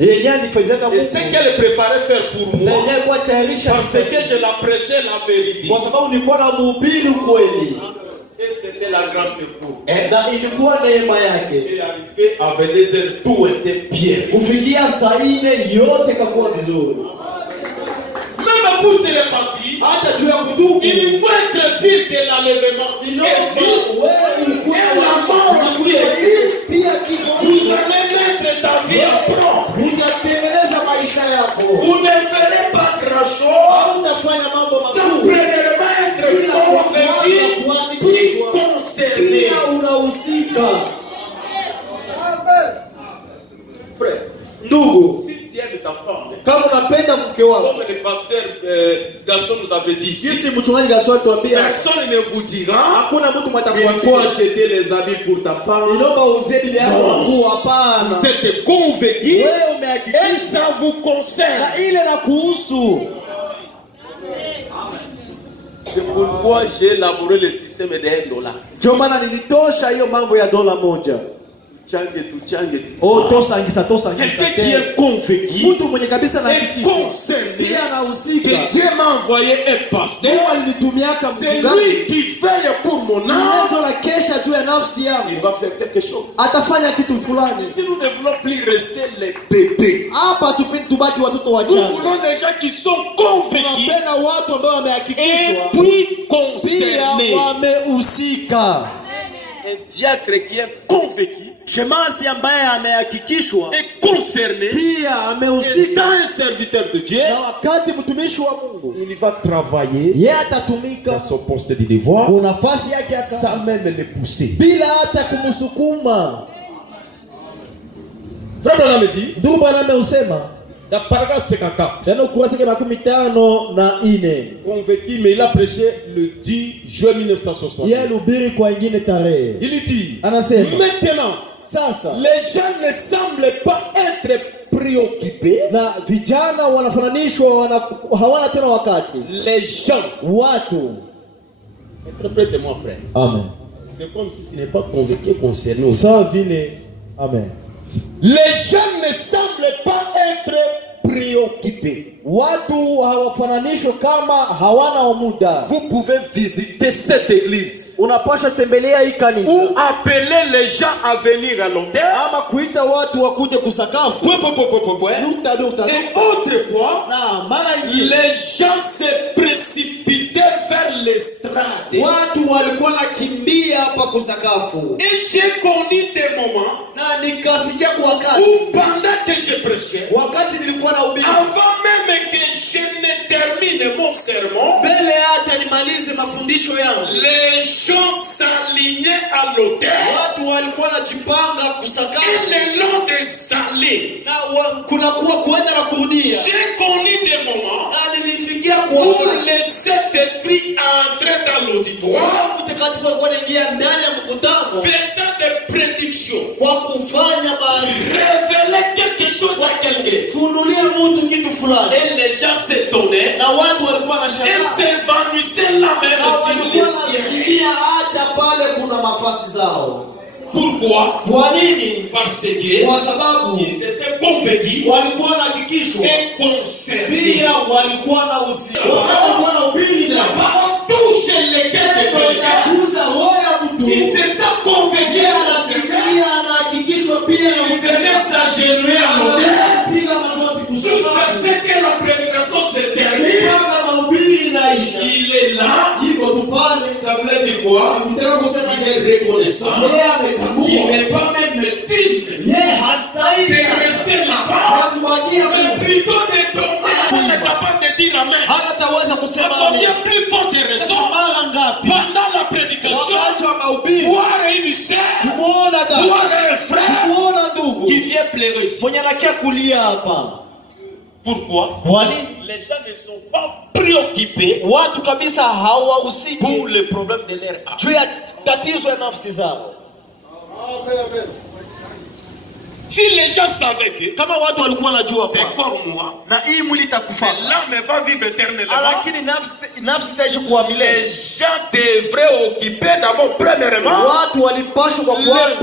Et ce qu'elle préparait faire pour moi, parce que je la prêchais la vérité. Et c'était la grâce pour moi. Et arrivé à Venise, tout était bien. Même pour ces parties, il faut être sûr que l'enlèvement existe. Et la mort aussi existe. Vous allez mettre ta vie à prendre. Vous ne ferez pas grand-chose sans premièrement être convaincu puis concerné. Frère, si tu aimes ta femme, comme le pasteur Gaston nous avait dit ici, personne ne vous dira il faut acheter les habits pour ta femme. Vous êtes convaincu et ça vous concerne. C'est pourquoi j'ai élaboré le système de $1. Quelqu'un qui est convaincu et concerné que Dieu m'a envoyé un pasteur, c'est lui qui veille pour mon âme, il va faire quelque chose. Si nous ne voulons plus rester les bébés, nous voulons des gens qui sont convaincus et puis concernés. Un diacre qui est convaincu et concerné et dans un serviteur de Dieu, il va travailler dans son poste de devoir sans même le pousser. Frère Branham me dit dans paragraphe 54, convaincu, mais il a prêché le 10 juin 1960. Il dit maintenant, les gens ne semblent pas être préoccupés. Les gens, interprète-moi frère. Amen. C'est comme si tu n'es pas convaincu concerné aussi. Amen. Les gens ne semblent pas être préoccupés. Vous pouvez visiter cette église ou appeler les gens à venir à l'autel. Et autrefois, les gens se précipitaient vers l'estrade. Et j'ai connu des moments où pendant que je prêchais, avant même que je ne termine mon sermon, les gens s'alignaient à l'autel et le long des allées. J'ai connu des moments où le Saint-Esprit entrait dans l'auditoire, faisant des prédictions, révélait quelque chose à quelqu'un. Et les gens s'étonnaient et s'évanouissaient là même sur les cieux. Pourquoi? Parce qu'ils étaient convaincus et concernés. La parole touche les cœurs de quelqu'un. Ils se sont convaincus à la Seigneur. Ils se mettent s'agenouiller à l'autel. Jusqu'à ce que la prédication se termine. Il est là. Ça veut dire quoi? Il est reconnaissant. Il n'est pas même digne de rester là-bas, mais plutôt de tomber. On est capable de dire amen. Combien plus fort de raisons pendant la prédication, voir une sœur, voir un frère qui vient pleurer ici. Pourquoi? Les gens ne sont pas préoccupés pour le problème de leur âme. Si les gens savaient que c'est comme moi, l'âme va vivre éternellement, les gens devraient occuper d'abord premièrement le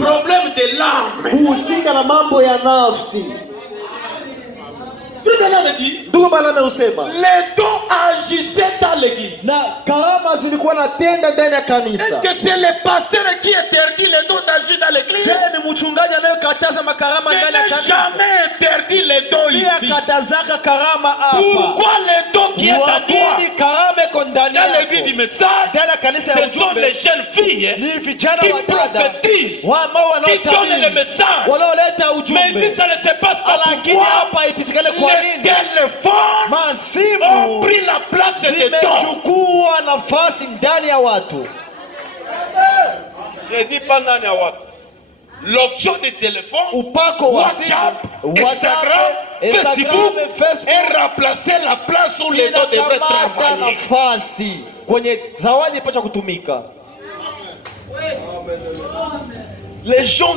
problème de l'âme. Ndugu Balame usema les dons agissaient dans l'église. na karama zilikuwa natenda ndani ya kanisa. Est-ce que c'est le pasteur qui interdit les dons d'agir dans l'église? Je ni mchungaji anayekataza makarama ndani ya Je n'ai kanisa? jamais interdit les dons ici. Katazaka karama hapa. Pourquoi les dons qui est à toi karama iko ndani dans l'église du message? Ce sont les jeunes filles qui prophétisent, qui donnent le message. Mais ici ça ne se passe pas. Pourquoi les téléphones ont pris la place des dons? nafasi ndani ya watu. Je dis pas ndani ya watu. L'option des téléphones, WhatsApp, Instagram, Facebook est remplacé la place où les dons devraient travailler. Nafasi kwenye zawadi ipacha kutumika. Les gens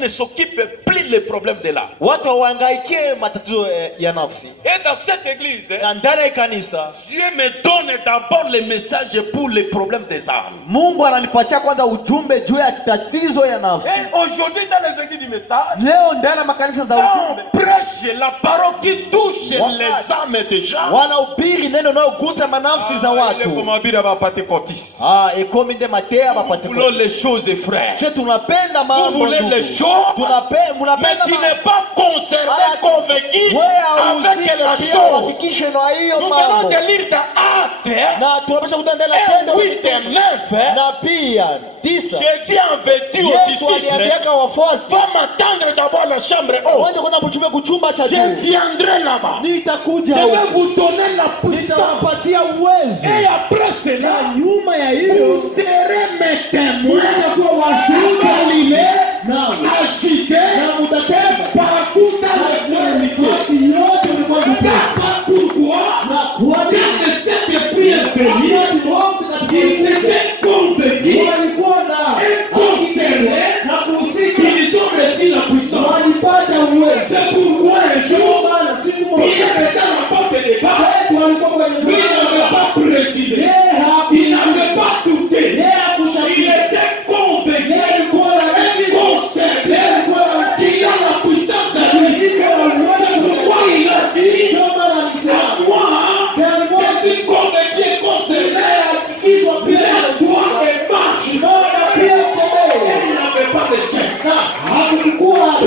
ne s'occupent plus des problèmes de l'âme. Watu wangaikie matatizo ya nafsi. Et dans cette église, ndani ya kanisa, Dieu me donne d'abord les messages pour les problèmes des âmes. Mungu ananipatia kwanza ujumbe juu ya tatizo ya nafsi. Et aujourd'hui dans les églises du message, leo ndani ya makanisa za ujumbe, on prêche la parole qui touche les âmes des gens. Wanahubiri neno linalogusa manafsi za watu. Ekomi nde matea bapate. Nous voulons les choses, frères. Je tunapenda vous voulez les choses, mais tu n'es pas concerné, convaincu avec la chose. Nous venons de lire dans Actes 8 et 9. Jésus avait dit aux disciples, va m'attendre d'abord la chambre haute. Je viendrai là-bas. Je vais vous donner la puissance. Et après cela, vous serez mes témoins. Agité partout dans le monde. Pourquoi? Quand le Saint-Esprit est venu, ils étaient convaincus et concernés qu'ils ont reçu la puissance. C'est pourquoi un jour, Pierre était à la porte des bars. Lui n'avait pas précisé. Il n'avait pas douté. Il était convaincu. Il a la puissance de lui. C'est pourquoi il a dit à moi, je suis convaincu et concerné. Lève-toi et marche. Il n'avait pas de chèque.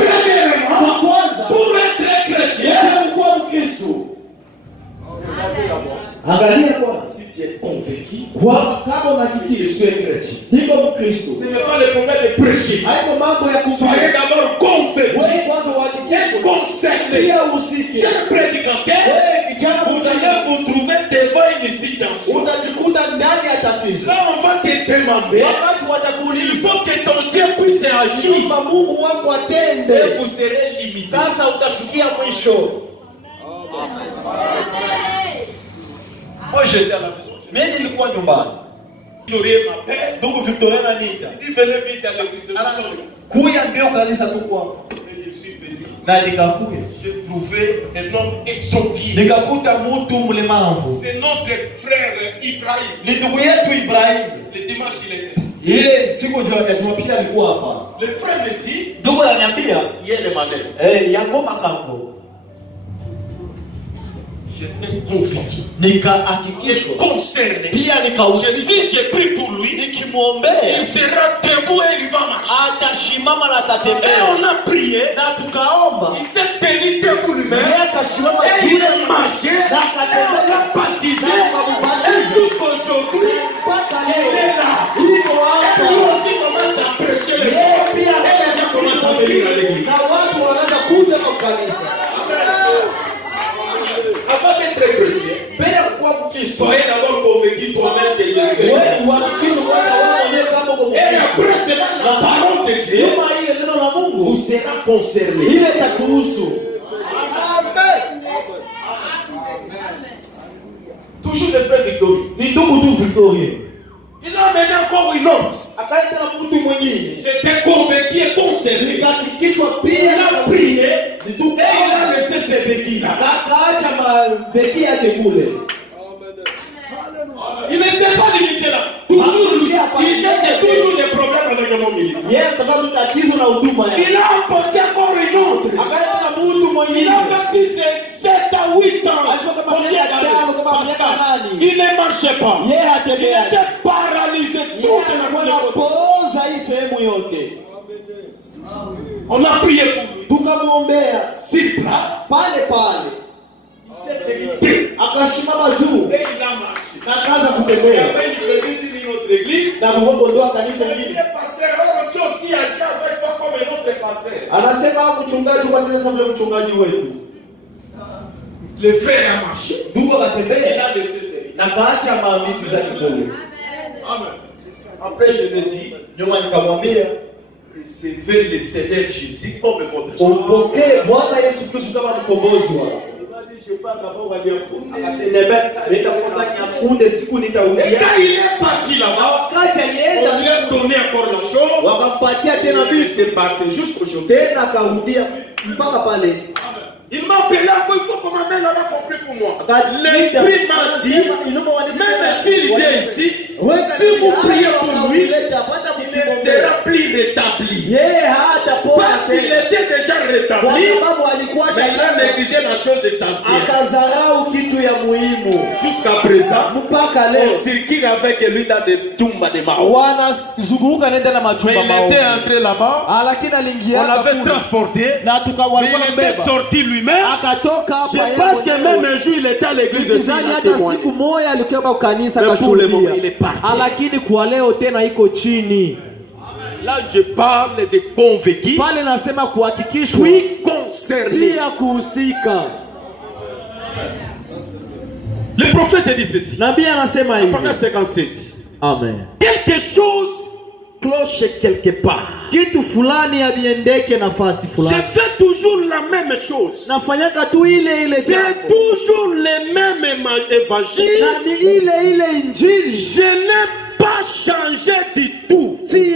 Premièrement, pour être chrétien, angalia kwa si tu es convaincu, kwa kama unakiri Yesu ni chrétien, niko Mkristo. Ce n'est pas le problème de prêcher. Haiko mambo ya kuhubiri. Soyez d'abord convaincu. Wewe kwanza uhakikishe concerné. pia usike. Jeune prédicateur, vous allez vous trouver devant une situation. Utajikuta ndani ya tatizo. Là on va te demander. Wakati watakuuliza, il faut que ton Dieu puisse agir. Naomba Mungu wako atende. Et vous serez limité. Sasa utafikia mwisho. Moi j'étais à la maison. Mimi nilikuwa nyumbani. Victorien m'appelle. Ndugu Victorien ananiita. Il venait vite à l'église. Kuya mbio kanisa tu kwa. Je suis venu. Na nikakuya. J'ai trouvé un homme exotique. Nikakuta mtu mlemavu. C'est notre frère Ibrahim. Ni ndugu yetu Ibrahim. Le dimanche il était. Ile siku ya Jumapili alikuwa hapa. Le frère me dit, ndugu ananiambia, yeye maneno. Yango makambo. J'étais convaincu. Nikahakikishwa. Concerné. Pia nikahusika. Si j'ai pris pour lui, nikimwombea, il sera debout et il va marcher. Atashimama na atatembea. Et on a prié. Na tukaomba. Il s'est tenu debout lui-même. Et il a marché. Et on l'a baptisé. Et jusqu'aujourd'hui, il est là. Et lui aussi commence à prêcher les gens. Et les gens commencent à venir à l'église. Na watu wanaanza kuja kwa kanisa. Avant d'être chrétien, soyez d'abord convaincu toi-même de Jésus. Et après cela, la parole de Dieu vous sera concernée. Toujours le frère Victorien. Il a amené encore une autre. J'étais convaincu et concerné. Il a prié et il a laissé ses béquilles là. Il ne s'est pas limité là. Toujours lui. Il cherche toujours des problèmes avec mon ministre. Il a apporté encore une autre. Il a fait 7 à 8 Il ne marchait pas. Il était paralysé. On a prié pour lui. Sur place. Il s'est hérité. Et il a marché. Il y avait une église d'une autre église. Il est pasteur. Alors tu aussi agis avec toi comme un autre pasteur. Le frère a marché. Il a laissé ses vies. Amen. Après je me dis, recevez le Seigneur Jésus comme votre sauveur. Il m'a dit, je parle d'abord à Yaoundé. Et quand il est parti là-bas, on lui a donné encore la chose. Il est parti jusqu'aujourd'hui. Il m'a appelé à quoi il faut qu'on m'amène là-bas pour prier pour moi. L'esprit m'a dit, même s'il vient ici, si vous priez pour lui, il ne sera plus rétabli. Parce qu'il était déjà rétabli, mais il a négligé la chose essentielle. Jusqu'à présent, on circule avec lui dans des tombes de Mao. Mais il était entré là-bas, on l'avait transporté, mais il était sorti lui. Je pense que même un jour il était à l'église de Sina. Mais pour le moment il est parti. Là je parle de convaincus. Puis concerné. Le prophète dit ceci. Après 57. Amen. Quelque chose cloche quelque part. Je fais toujours la même chose. C'est toujours le même évangile. Je n'ai pas changé du tout. Depuis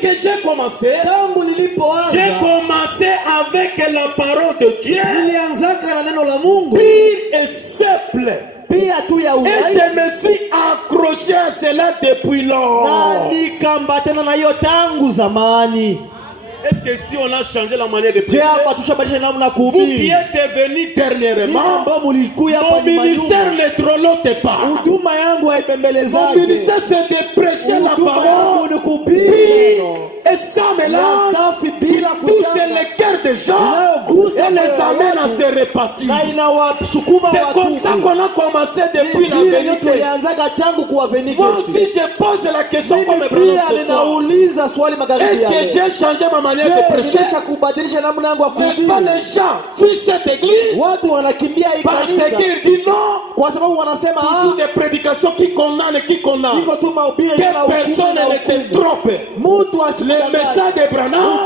que j'ai commencé avec la parole de Dieu. Pire et simple. Et je me suis accroché à cela depuis longtemps. Est-ce que si on a changé la manière de prier, vous qui êtes venus dernièrement, mon ministère ne trolote pas. Mon ministère c'est de prêcher la parole et ça mélange, touche les cœurs des gens et les amène à se répartir. C'est comme ça qu'on a commencé depuis la vérité. Moi aussi je pose la question comme un brother ce soir. Est-ce que j'ai changé ma manière de prêcher? N'est-ce pas les gens fuient cette église parce qu'ils disent non? Toujours des prédications qui condamnent et qui condamnent. Que personne ne te trompe. Le message de Branham,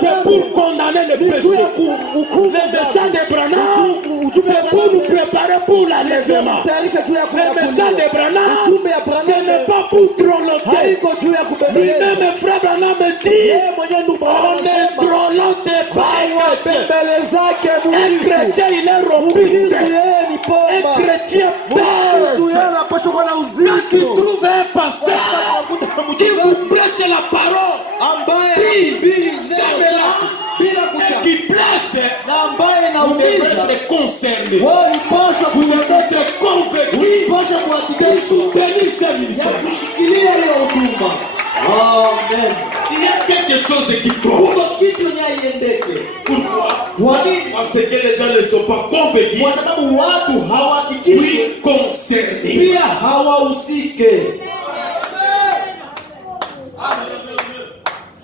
c'est pour condamner les péchés. Le message de Branham, c'est pour nous préparer pour l'enlèvement. Le message de Branham, ce n'est pas pour troloter. Lui-même, frère Branham me dit, on ne trolote pas. Un chrétien, il est robuste. Un chrétien pense. Quand tu trouves un pasteur qui vous prêche la parole, qui place, vous devez être concerné. Vous devez être convaincu de soutenir ce ministère. Amen. Il y a quelque chose qui cloche. Pourquoi? Parce que les gens ne sont pas convaincus. Oui, concernés.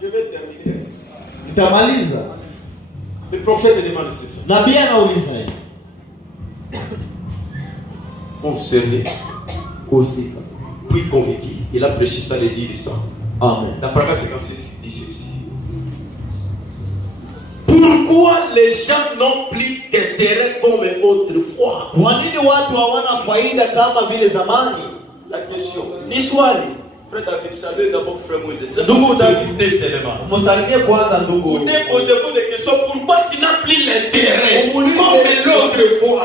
Je vais terminer. Le prophète demande c'est ça. Concerné. Puis convaincu. Il a prêché ça le 10 décembre. Amen. La paragraphe 56 dit ceci. Pourquoi les gens n'ont plus d'intérêt comme autrefois? La question. Frère David, salut d'abord frère Moïse. Vous posez-vous des questions. Pourquoi tu n'as plus l'intérêt comme l'autre fois?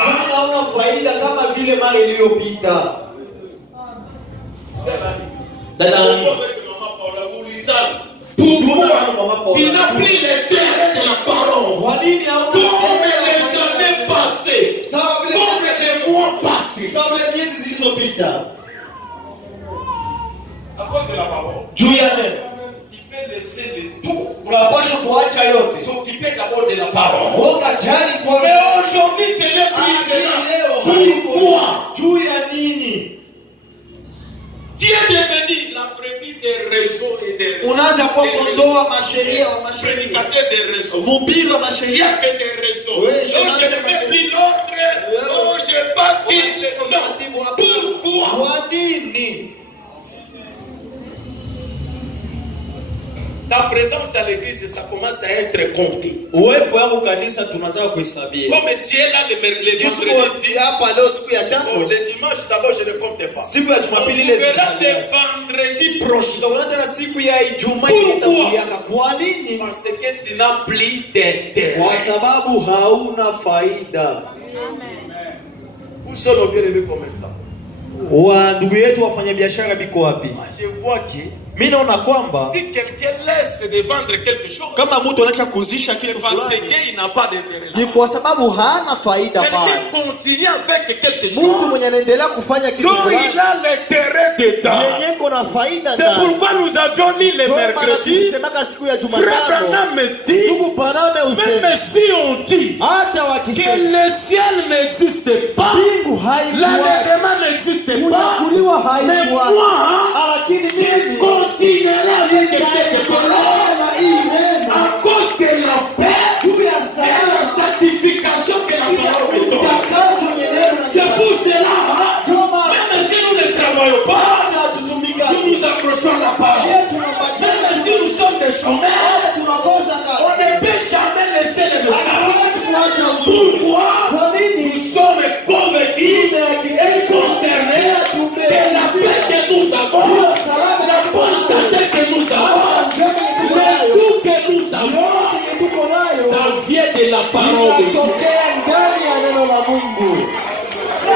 Pourquoi tu n'as plus l'intérêt de la parole comme les années passées, comme les kama vile miezi zilizopita. À cause de la parole. Juu ya neno. Il peut laisser le tout. Unapaswa kuacha yote. S'occuper d'abord de la parole. Unajali kwa Mais aujourd'hui, ce n'est plus cela. Pourquoi? Juu ya nini? Dieu est devenu la brebis des réseaux et des Unaanza kwa kondoa masheria wa prédicateur des réseaux. mubiri wa Il n'y masheria. a que des réseaux. Oui, Donc je ne mets plus l'ordre. Oh, je pense qu'il est non. Pourquoi? Kwa nini? Ta présence à l'église, ça commence à être compté. Uwepo wako kanisa tunataka kuhesabia. Comme tu es là le vendredi, hapa leo siku ya tano. le dimanche d'abord je ne compte pas. Siku ya Jumapili ile verra le vendredi prochain. tutaona tena siku ya Ijumaa itakuja. Kwa nini? Parce que tu n'as plus d'intérêt. Kwa sababu hauna faida. Où sont nos bien-aimés commerçants? Wa ndugu yetu wafanyabiashara biko wapi? Je vois que mimi naona kwamba si quelqu'un laisse de vendre quelque chose, kama mtu anaacha kuzisha kitu parce fulani qu'il n'a pas d'intérêt là. ni kwa sababu hana faida pale. Quelqu'un continue avec quelque chose. Mtu mwenye anaendelea kufanya kitu Donc fulani il a l'intérêt dedans. yenye kuna faida C'est ndani. pourquoi nous avions dit le mercredi. Semaka siku ya Frère Jumatano. Branham me dit, Ndugu Branham useme même si on dit hata que wakisema le ciel n'existe pas, mbingu haikuwa l'enlèvement n'existe pas, kunyakuliwa mais haikuwa, moi, lakini je mimi continuerai avec cette parole na hii neno à cause de la paix juu ya et la salama sanctification que la parole me donne. utakaso yenye neno C'est pour cela, Joma même si nous ne travaillons pas, tunatumika nous nous accrochons à la parole. Même si nous sommes des chômeurs, tunakosa on ne peut jamais laisser les messages. Pourquoi? Kwa nini? Nous sommes convaincus et concernés de la paix que nous avons, la bonne santé que nous avons, le tout que nous avons, ça vient de la parole de Dieu.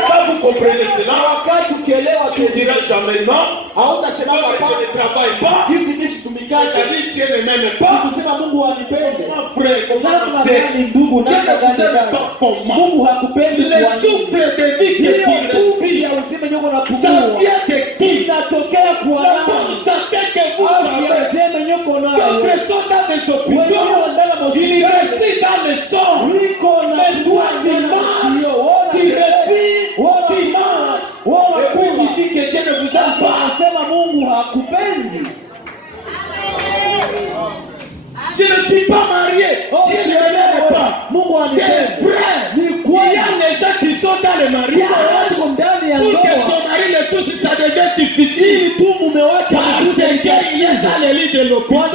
Quand vous comprenez cela, tu ne diras jamais non. Je ne travaille pas. C'est-à-dire Dieu ne m'aime pas. Mon frère, comment c'est? Dieu ne t'aime pas comment? Le souffle de vie que tu respires, ça vient de qui? La bonne santé que vous avez. D'autres sont dans les hôpitaux. Ils respirent dans le sang. Mais toi, tu manges, tu respires, tu manges. Et puis tu dis que Dieu ne vous aime pas. Je ne suis pas marié. Dieu ne m'aime pas. C'est vrai. Il y a des gens qui sont dans le mariage. Pour que son mari le touche, ça devient difficile. Parce qu'il y a dans le lit de l'hôpital.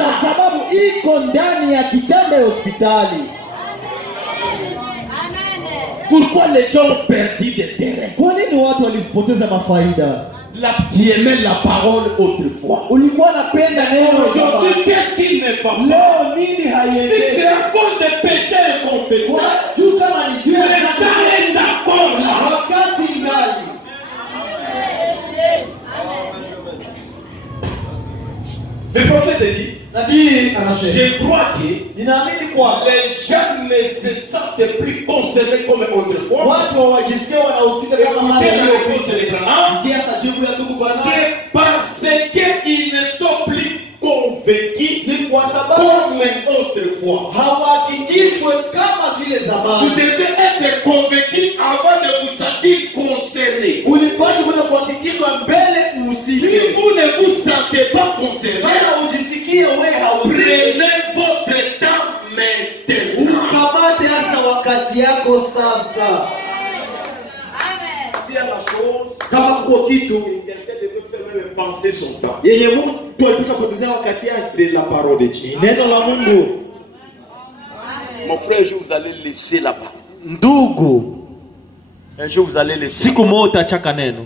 Pourquoi les gens ont perdu des terrains? Tu aimais la parole autrefois. Aujourd'hui, qu'est-ce qu'il ne va pas? Si c'est à cause des péchés confessés, l'État est d'accord là. Le prophète dit, je crois que les gens ne se sentent plus concernés comme autrefois. C'est parce qu'ils ne sont plus convaincus comme autrefois. Vous devez être convaincu avant de vous sentir concerné. Si vous ne vous sentez pas concerné, prenez votre temps maintenant. S'il y a la chose, quelqu'un devait faire même penser son temps. C'est la parole de Dieu. Mon frère, un jour vous allez laisser la parole. Ndugu, Un jour vous allez laisser siku moja utachaka neno.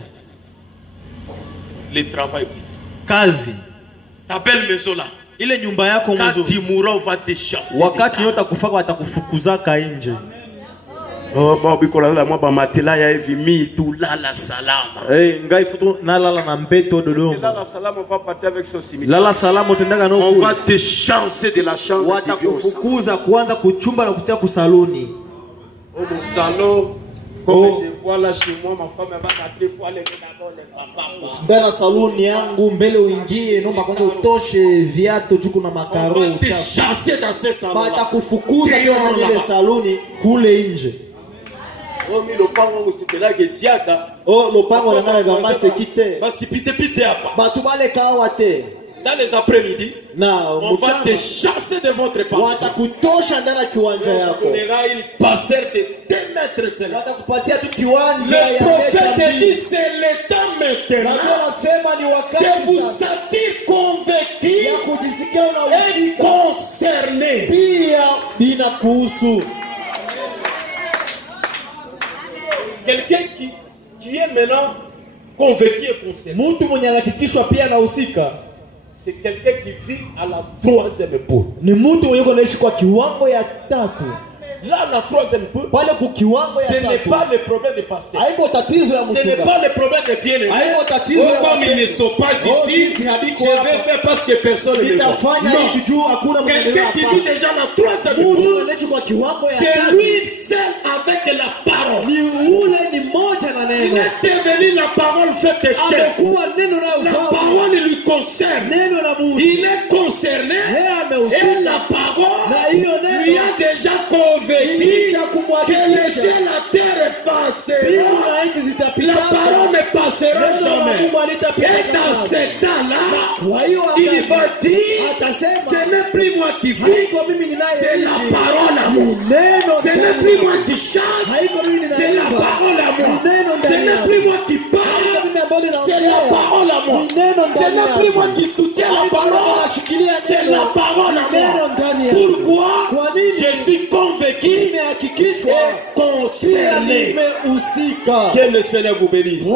le travail. Kazi Ta belle maison là. ile nyumba yako Quand mzuri, tu mourras, on va te chasser. wakati yote akufaka watakufukuzaka nje. Oh, matela ya hivi mi tu lala salama. Ngai futu nalala na mbeto Dodoma. Lala salama, on va partir avec son cimetière. Lala salama utendaga no On kule. va te chasser de la chambre. Watakufukuza kuanza kuchumba na kutia kusaloni. Oh, mon salon. Comme je vois là chez moi, ma femme va m'appeler, il faut aller d'abord le papa. Ndana saluni yangu mbele uingie naomba kwanza utoshe viatu juu kuna makaro uchafu. Chasser dans ces salons. Batakufukuza kwa ile saluni kule nje. Oh mi lopango ngusitela gesiaka. Oh lopango na ngana gama sekite. Basi pite pite hapa. Batu bale kawa te. Dans les après-midi, on va te chasser de votre pensée. On donnera une parcelle de 2 mètres seulement. Le prophète dit c'est le temps maintenant que vous sentir convaincus et concernés. Quelqu'un qui est maintenant convaincu et concerné. C'est quelqu'un qui vit à la 3e époque. Là, la 3e époque, ce n'est pas le problème de pasteur. Ce n'est pas le problème de bien-aimé. Comme ils ne sont pas ici, je vais faire parce que personne ne le voit. Non. Quelqu'un qui vit déjà la 3e époque, c'est lui seul avec la parole. Il est devenu la parole faite chair. La parole lui concerne. Il est concerné et la parole lui a déjà convaincu que le ciel et la terre passeront. La parole ne passera jamais. Et dans ce temps-là, il va dire, ce n'est plus moi qui vis, c'est la parole à moi. Ce n'est plus moi qui chante, c'est la parole à moi. Ce n'est plus moi qui parle, c'est la parole à moi. Ce n'est plus moi qui soutiens la parole, c'est la parole à moi. Pourquoi? Je suis convaincu et concerné. Que le Seigneur vous bénisse.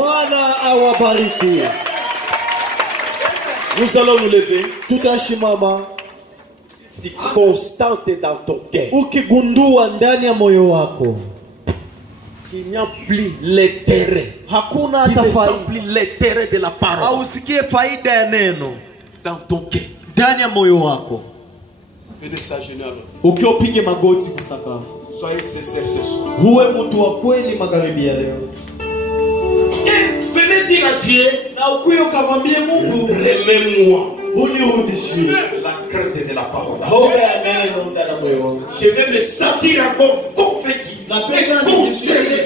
Nous allons nous lever. Tout à shimama. Constante dans ton cœur. Ukigundua ndani ya moyo wako qu'il n'y a plus l'intérêt. Hakuna hata plus l'intérêt de la parole. Ausikie faida ya neno dans ton cœur. Ndani ya moyo wako. Venez s'agenouiller alors. Ukiopige magoti kusakafu. Soyez sincères ce soir. Huwe mtu wa kweli magharibi ya leo. Et venez dire à Dieu, na ukuyo kamwambie Mungu, remets-moi. Unirudishie la crainte de la parole. Je vais me sentir encore convaincu.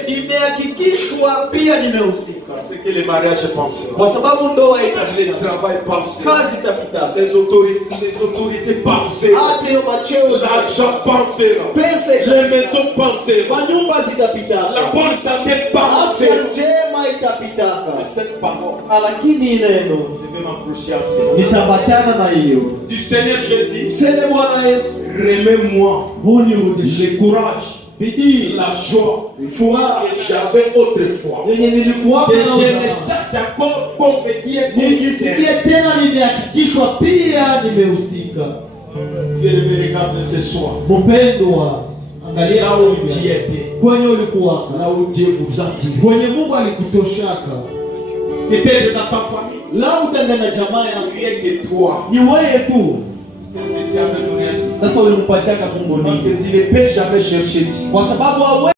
Nimehakikishwa pia nimehusika. C'est que les mariages pensent. Kwa sababu ndoa itapita, le travail pense, kazi itapita, les autorités pensent, hata yo macheo l'argent pense, les maisons pensent, manyumba zitapita, la bonne santé pense, afya njema itapitaka. Cette parole, lakini neno je vais m'approcher à ça. Nitabatana na hiyo. Du Seigneur Jésus, sema Bwana Yesu, remets-moi unirudishie le courage, la joie, que j'avais autrefois. Que je me sente encore convaincu. Nisikie tena nimehakikishwa pia nimehusika. Dieu me regarde ce soir. Mpendwa, angalia là où tu étais, kwenye ulikuwa, là où Dieu vous a dit, kwenye Mungu alikutoshaka. Peut-être dans ta famille, là où tenda na jamaa ya rien que toi. Ni wewe tu. Qu'est-ce que Dieu avait donné à Dieu? Sasa ulimpatia Mungu nini? Parce que tu ne peux jamais chercher Dieu. Kwa sababu